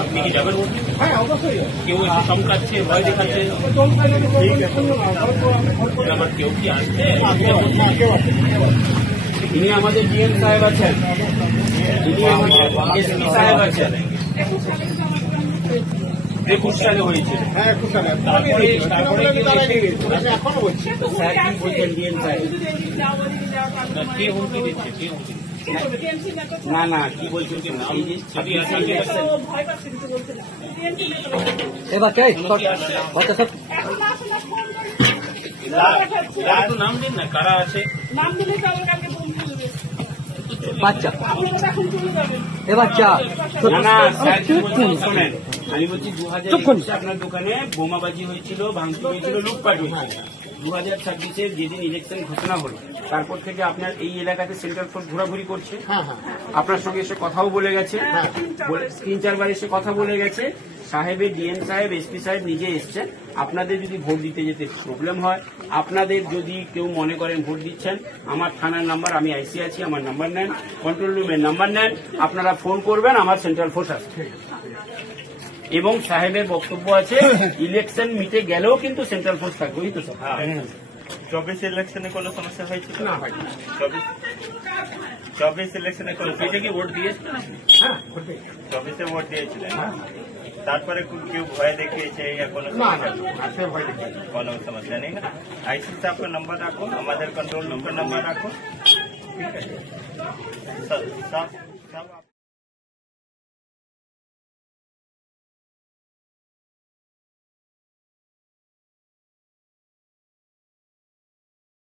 আপনি কি যাবেন? হ্যাঁ অবশ্যই। কেউ এসে চমকাচ্ছে, ভয় দেখাচ্ছে, আবার কেউ কি আসছে? ইনি আমাদের ডিএম সাহেব আছেন, ইনি আমাদের এসপি সাহেব আছেন। 21 সালে হয়েছিল। স্যার কি বলছেন ডিএম সাহেব? কে হুমকি দিচ্ছে? কে হুমকি? না না কি বলছেন? নাম দিন না, কারা আছে? বাচ্চা এ বাচ্চা না স্যার শোনেন, আমি বলছি 2021 আপনার দোকানে বোমাবাজি হয়েছিল, ভাঙচুর হয়েছিল, লুটপাট হয়েছিল। 2026-এ যেদিন ইলেকশন ঘোষণা হলো তারপর থেকে আপনার এই এলাকাতে সেন্ট্রাল ফোর্স ঘোরাঘুরি করছে, আপনার সঙ্গে এসে কথাও বলে গেছে, 3-4 বার এসে কথা বলে গেছে। সাহেবের ডিএম সাহেব, এসপি সাহেব নিজে এসছেন। আপনাদের যদি ভোট দিতে যেতে প্রবলেম হয়, আপনাদের যদি কেউ মনে করেন ভোট দিচ্ছেন, আমার থানার নাম্বার, আমি আইসি আছি, আমার নাম্বার নেন, কন্ট্রোল রুমের নাম্বার নেন, আপনারা ফোন করবেন, আমার সেন্ট্রাল ফোর্স আসছে। এবং সাহেবের বক্তব্য আছে ইলেকশন মিটে গেলেও কিন্তু সেন্ট্রাল ফোর্স থাকবে। ওই তো 24 ইলেকশনে কোনো সমস্যা হয়েছিল না? 24 ইলেকশনে কোনো কি ভোট দিয়েছে? 24-এ ভোট দিয়েছিলেন, তারপরে কেউ ভয় দেখিয়েছে या কোনো কোনো সমস্যা নেই না? আইসি সাহেব का नंबर রাখুন, আমাদের कंट्रोल रूम का नंबर রাখুন, ঠিক আছে? সব